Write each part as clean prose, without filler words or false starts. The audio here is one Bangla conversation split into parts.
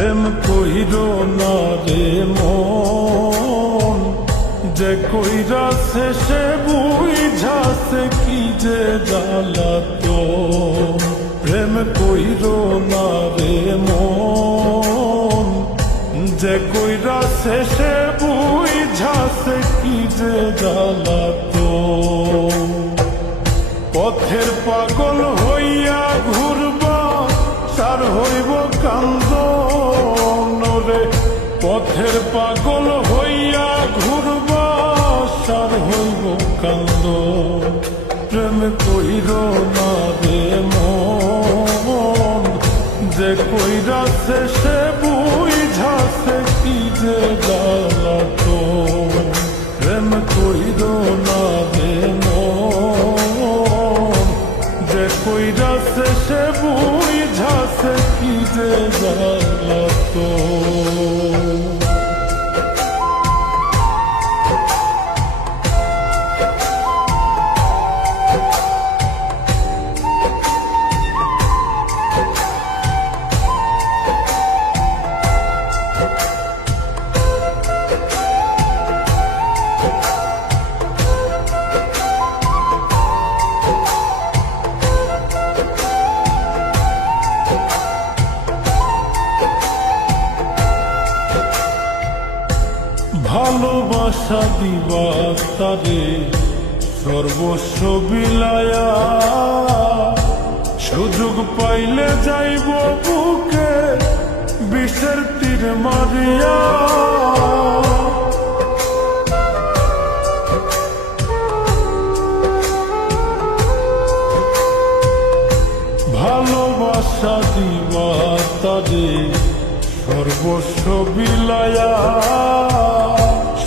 প্রেম কইরো না রে মন, যে কইরাছে সে বুঝাছে কি যে জ্বালাতো। প্রেম কইরো না রে মন, যে কইরাছে সে বুঝাছে কি যে জ্বালাতো। পথের পাগল হইয়া ঘুরবা সার হইব কান্দন রে। পথের পাগল হইয়া ঘুরবা সার হইব কান্দন। প্রেম কইরো না রে মন, যে কইরাছে সে বুঝাছে কি যে জ্বালাতো। প্রেম কইরো না রে মন, যে কইরাছে সে বুঝাছে কি যে জ্বালাতো। ভালোবাসা দিবা তারে সর্বস্ব বিলায়া, সুযোগ পাইলে যাইব বুকে বিষের তীর মারিয়া। ভালোবাসা দিবা তারে সর্বস্ব বিলায়া,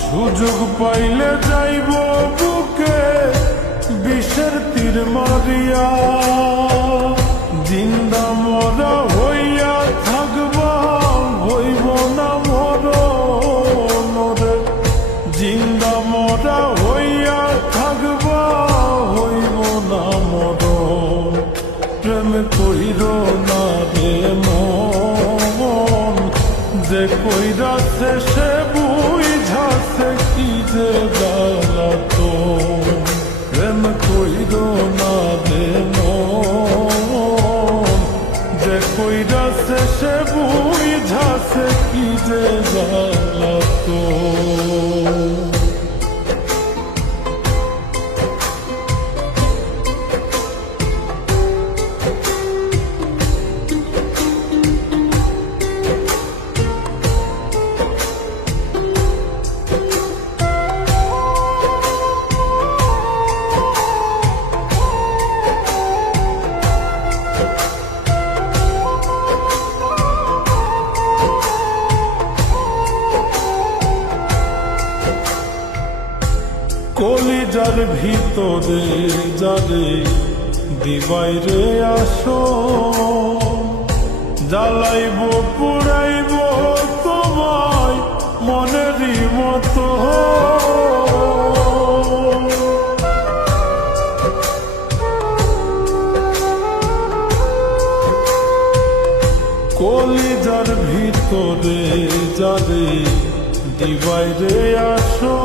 সুযোগ পাইলে যাইব বুকে বিষের তীর মারিয়া। জিন্দা মরা হইয়া থাকবা হইব না মরণ রে। জিন্দা মরা হইয়া থাকবা হইব না মরণ। প্রেম কইরো না রে মন, যে কইরাছে সে বুঝাছে কি যে জ্বালাতো। প্রেম কইরো না রে মন, যে কইরাছে সে বুঝাছে কি যে জ্বালাতো। কলিজার ভিতরে যারে দিবাই রে আসো, জ্বালাইব পুরাইব তোমায় মনেরই মতো। কলিজার ভিতরে যারে দিবাই রে আসো,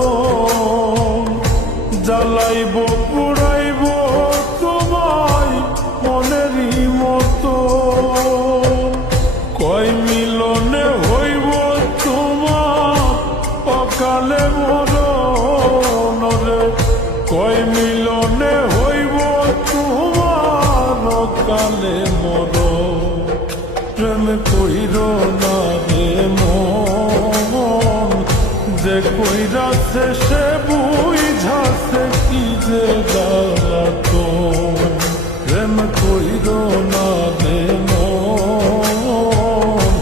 জ্বালাইব পুরাইব তোমায় মনেরই মতো। কয় মিলনে হইব তোমার অকালে মরণ রে। কয় মিলনে হইব তোমার অকালে মরণ। প্রেম কইরো না রে মন, যে কইরাছে সে বুঝাছে কি যে জ্বালাতো। প্রেম কইরো না রে মন,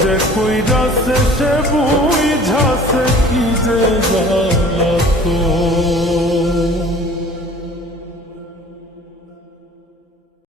যে কইরাছে সে বুঝাছে কি যে জ্বালাতো।